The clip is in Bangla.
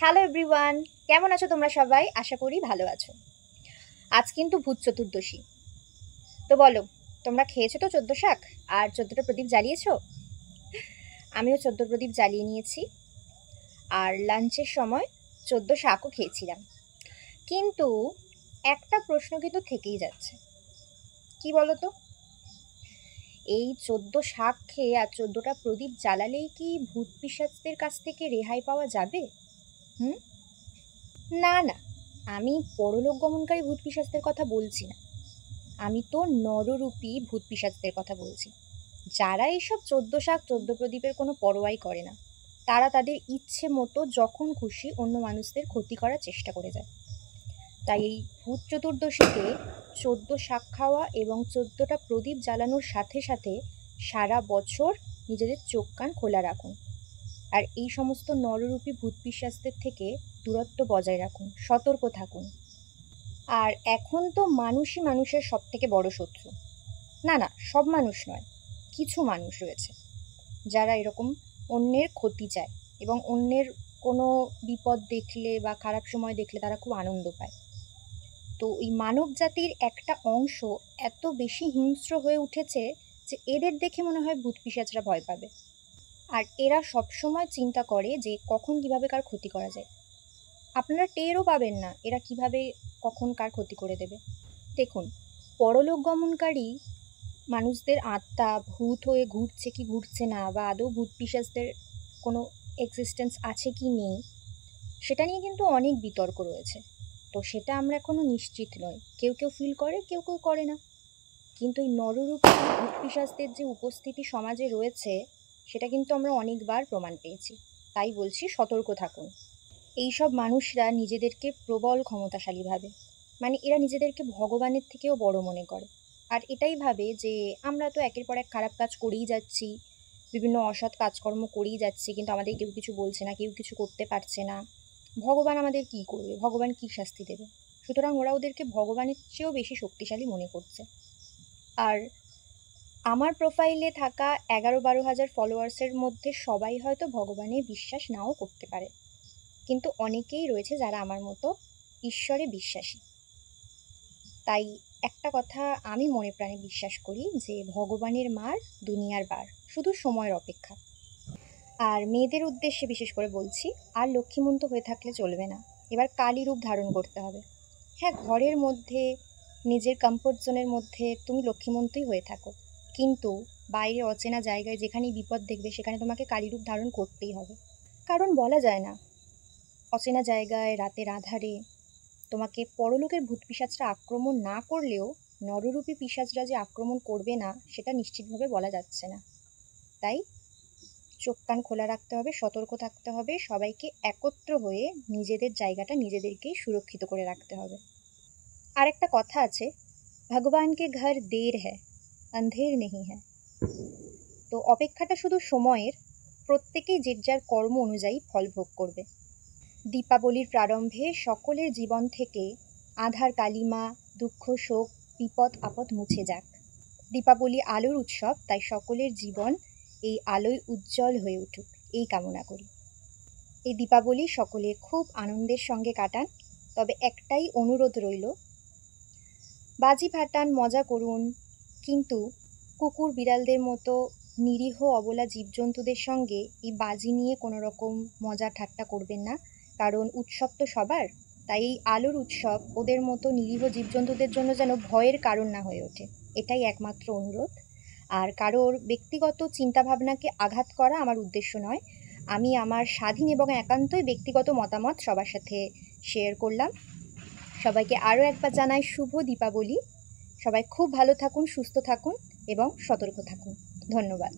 হ্যালো এভরিওয়ান, কেমন আছো তোমরা সবাই? আশা করি ভালো আছো। আজ কিন্তু ভূত চতুর্দশী। তো বলো, তোমরা খেয়েছো তো ১৪ শাক আর ১৪টা প্রদীপ জ্বালিয়েছো? আমিও ১৪ প্রদীপ জ্বালিয়ে নিয়েছি আর লাঞ্চের সময় ১৪ শাকও খেয়েছিলাম। কিন্তু একটা প্রশ্ন কিন্তু থেকেই যাচ্ছে। কি বলো তো? এই ১৪ শাক খেয়ে আর ১৪টা প্রদীপ জ্বালালেই কি ভূত পিশাচদের কাছ থেকে রেহাই পাওয়া যাবে? হুম? না, না, আমি পরলোক গমনকারী ভূত পিশাচদের কথা বলছি না। আমি তো নররূপী ভূত পিশাচদের কথা বলছি, যারা এইসব ১৪ শাক ১৪ প্রদীপের কোনো পরোয়াই করে না। তারা তাদের ইচ্ছে মতো যখন খুশি অন্য মানুষদের ক্ষতি করার চেষ্টা করে যায়। তাই এই ভূত চতুর্দশীতে ১৪ শাক খাওয়া এবং ১৪টা প্রদীপ জ্বালানোর সাথে সাথে সারা বছর নিজেদের চোখ কান খোলা রাখুন। আর এই সমস্ত নররূপী ভূত পিশাচদের থেকে দূরত্ব বজায় রাখুন, সতর্ক থাকুন। আর এখন তো মানুষই মানুষের সব থেকে বড় শত্রু। না, না, সব মানুষ নয়, কিছু মানুষ রয়েছে যারা এরকম অন্যের ক্ষতি চায় এবং অন্যের কোনো বিপদ দেখলে বা খারাপ সময় দেখলে তারা খুব আনন্দ পায়। তো এই মানব জাতির একটা অংশ এত বেশি হিংস্র হয়ে উঠেছে যে এদের দেখে মনে হয় ভূত পিশাচরা ভয় পাবে। আর এরা সবসময় চিন্তা করে যে কখন কিভাবে কার ক্ষতি করা যায়। আপনারা টেরও পাবেন না এরা কিভাবে কখন কার ক্ষতি করে দেবে। দেখুন, পরলোক গমনকারী মানুষদের আত্মা ভূত হয়ে ঘুরছে কি ঘুরছে না, বা আদৌ ভূত পিশাচদের কোনো এক্সিস্টেন্স আছে কি নেই, সেটা নিয়ে কিন্তু অনেক বিতর্ক রয়েছে। তো সেটা আমরা এখনো নিশ্চিত নই। কেউ কেউ ফিল করে, কেউ কেউ করে না। কিন্তু এই নররূপী ভূত পিশাচদের যে উপস্থিতি সমাজে রয়েছে, সেটা কিন্তু আমরা অনেকবার প্রমাণ পেয়েছি। তাই বলছি, সতর্ক থাকুন। এইসব মানুষরা নিজেদেরকে প্রবল ক্ষমতাশালী ভাবে, মানে এরা নিজেদেরকে ভগবানের থেকেও বড় মনে করে। আর এটাই ভাবে যে আমরা তো একের পর এক খারাপ কাজ করেই যাচ্ছি, বিভিন্ন অসৎ কাজকর্ম করেই যাচ্ছি, কিন্তু আমাদের কেউ কিছু বলছে না, কেউ কিছু করতে পারছে না। ভগবান আমাদের কি করবে, ভগবান কি শাস্তি দেবে? সুতরাং ওরা ওদেরকে ভগবানের চেয়েও বেশি শক্তিশালী মনে করছে। আর আমার প্রোফাইলে থাকা ১১-১২ হাজার ফলোয়ার্সের মধ্যে সবাই হয়তো ভগবানে বিশ্বাস নাও করতে পারে, কিন্তু অনেকেই রয়েছে যারা আমার মতো ঈশ্বরে বিশ্বাসী। তাই একটা কথা আমি মনে প্রাণে বিশ্বাস করি যে ভগবানের মার দুনিয়ার বার, শুধু সময়ের অপেক্ষা। আর মেয়েদের উদ্দেশ্যে বিশেষ করে বলছি, আর লক্ষ্মীমন্ত হয়ে থাকলে চলবে না, এবার কালী রূপ ধারণ করতে হবে। হ্যাঁ, ঘরের মধ্যে নিজের কমফোর্ট জোনের মধ্যে তুমি লক্ষ্মীমন্তই হয়ে থাকো, কিন্তু বাইরে অচেনা জায়গায় যেখানেই বিপদ দেখবে সেখানে তোমাকে কালী রূপ ধারণ করতেই হবে। কারণ বলা যায় না, অচেনা জায়গায় রাতের আঁধারে তোমাকে পরলোকের ভূত পিশাচরা আক্রমণ না করলেও নররূপী পিশাচরা যে আক্রমণ করবে না সেটা নিশ্চিতভাবে বলা যাচ্ছে না। তাই চোখ কান খোলা রাখতে হবে, সতর্ক থাকতে হবে, সবাইকে একত্র হয়ে নিজেদের জায়গাটা নিজেদেরকেই সুরক্ষিত করে রাখতে হবে। আর একটা কথা আছে, ভগবানকে ঘর দের হ্যায়, অন্ধের নেহি হ্যায়। তো অপেক্ষাটা শুধু সময়ের, প্রত্যেকেই যে যার কর্ম অনুযায়ী ফল ভোগ করবে। দীপাবলির প্রারম্ভে সকলের জীবন থেকে আঁধার কালিমা, দুঃখ শোক, বিপদ আপদ মুছে যাক। দীপাবলি আলোর উৎসব, তাই সকলের জীবন এই আলোয় উজ্জ্বল হয়ে উঠুক, এই কামনা করি। এই দীপাবলি সকলে খুব আনন্দের সঙ্গে কাটান। তবে একটাই অনুরোধ রইল, বাজি ফাটান, মজা করুন, কিন্তু কুকুর বিড়ালদের মতো নিরীহ অবলা জীবজন্তুদের সঙ্গে এই বাজি নিয়ে কোনো রকম মজা ঠাট্টা করবেন না। কারণ উৎসব তো সবার, তাই এই আলোর উৎসব ওদের মতো নিরীহ জীবজন্তুদের জন্য যেন ভয়ের কারণ না হয়ে ওঠে, এটাই একমাত্র অনুরোধ। আর কারোর ব্যক্তিগত চিন্তাভাবনাকে আঘাত করা আমার উদ্দেশ্য নয়। আমি আমার স্বাধীন এবং একান্তই ব্যক্তিগত মতামত সবার সাথে শেয়ার করলাম। সবাইকে আরও একবার জানাই শুভ দীপাবলি। সবাই খুব ভালো থাকুন, সুস্থ থাকুন এবং সতর্ক থাকুন। ধন্যবাদ।